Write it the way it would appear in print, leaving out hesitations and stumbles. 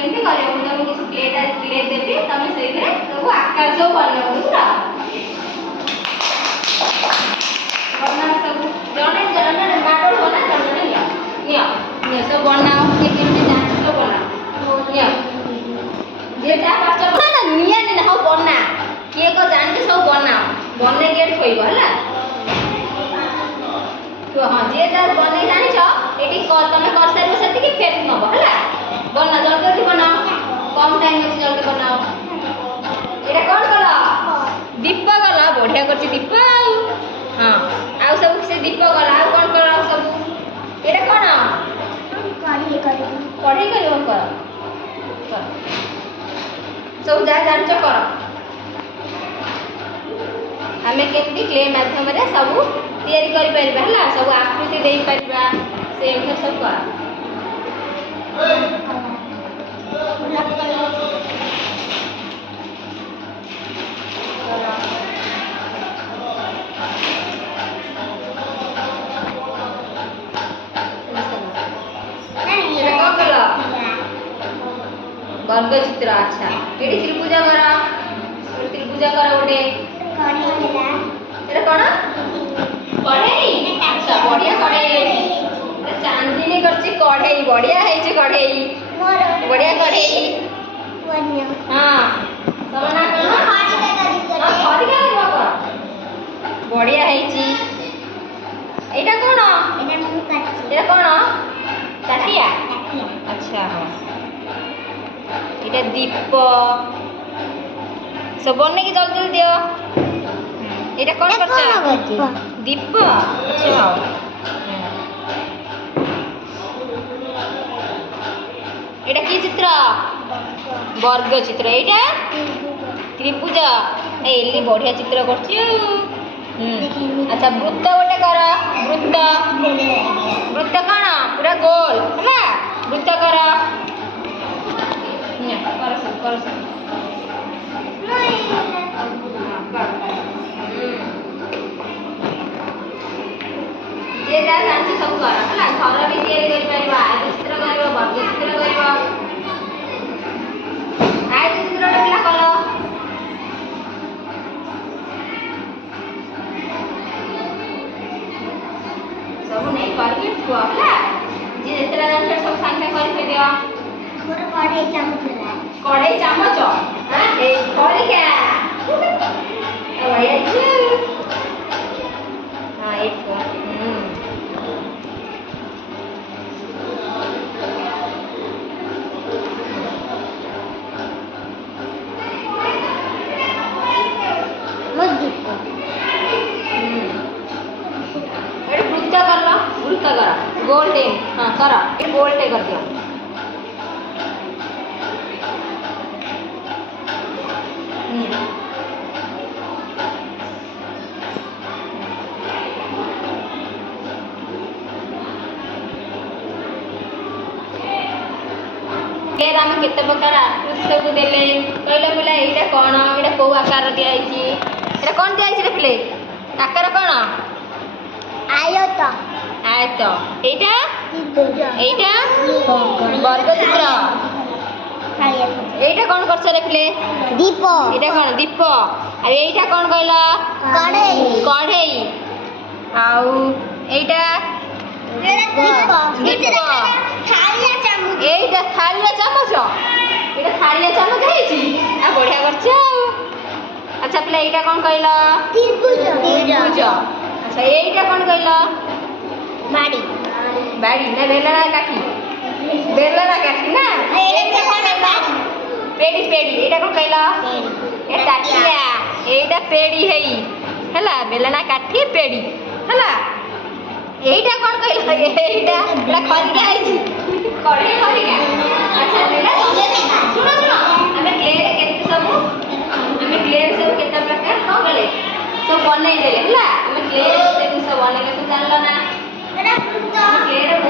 सेमती करियो मु तुमको किसी प्ले देबी तमे सेइरे सब आकार सब बनना बुझला बनना सब जने जने माडल बना जने निया निया सब बनाओ के केमते जान सब बनाओ निया जे जा पाछ ना निया ने हो बना के को जान के सब बनाओ बने गेट खोइबो हला तो हां जे जा बने जानि छ एटी तमे कर साइबो सेति कि फेक नबो हला बना जल्दी जल्दी बनाओ कम टाइम में जल्दी बनाओ एटा कोन कला दीप गला बढ़िया करछि दीप हां आ सब से दीप गला आ कोन करा सब एटा कोन कढ़ी करियो कर सब जा जान छ कर हमें केमती क्ले माध्यम रे सब तैयारी करि परिबा हला सब आकृति देई परिबा से सब कर वर्ग चित्र अच्छा एडी त्रिभुज करा त्रिभुज करा ओटे एटा कोन कढ़ेई अच्छा बढ़िया कढ़ेई चांदनी करछि कढ़ेई बढ़िया है जे कढ़ेई बढ़िया कढ़ेई हां तमना कोन खरी का करबो बढ़िया है छी एटा कोन एटा कोन काटिया अच्छा हां एटा दीप सब बनने की जल्दी जल्दी दियो एटा कोन करछा दीप अच्छा एटा की चित्र वर्ग चित्र एटा त्रिभुज एली बढ़िया चित्र करछि अच्छा वृत्त गोटे कर वृत्त कोन पूरा गोल हला वृत्त कर कर जे जा जानछि सब कर हला घर भी तैयारी करि परिबा आय चित्र करिवो वर्ग चित्र करिवो आय चित्र पिला कलो सब नहीं करके छुआ हला जे जेतरा जानछि सब संख्या करि दियो मोर कढ़ाई चामच हां ए कढ़ाई क्या बढ़िया छै हां एक वृत्त करा गोल टे हां करा ये गोल टे कर दियो केर हम केते प्रकार आकृति सब देले कहले बोला एटा कोन एटा को आकार दिया आइछि एटा कोन दिया आइछि रे प्ले आकार कोन आयत आयत एटा एटा वर्ग चित्र एटा कोन करछ रे प्ले दीप एटा कोन दीप आ एटा कोन कहला कढ़ेई कढ़ेई आउ एटा दीप थालिया चामच एटा थालिया चामच एटा थालिया चामच है आ बढ़िया करछ अच्छा प्ले एटा कोन कहला त्रिभुज अच्छा एटा कोन कहला बाड़ी बाड़ी ना बेलना काठी ना पेड़ी पेड़ी एटा कोन कहला ए टाटिया एटा पेड़ी हेई हला बेलना काठी पेड़ी हला एटा कोन कहला एटा एटा खरिका आइछि कढ़े खरिका अच्छा बेला सुनो सुनो हमें क्ले रे केते सब हमें क्ले रे सब केते प्रकार हो गले सब बनै देले हला हमें क्ले रे सब बनै के जानलो ना एटा क्ले रे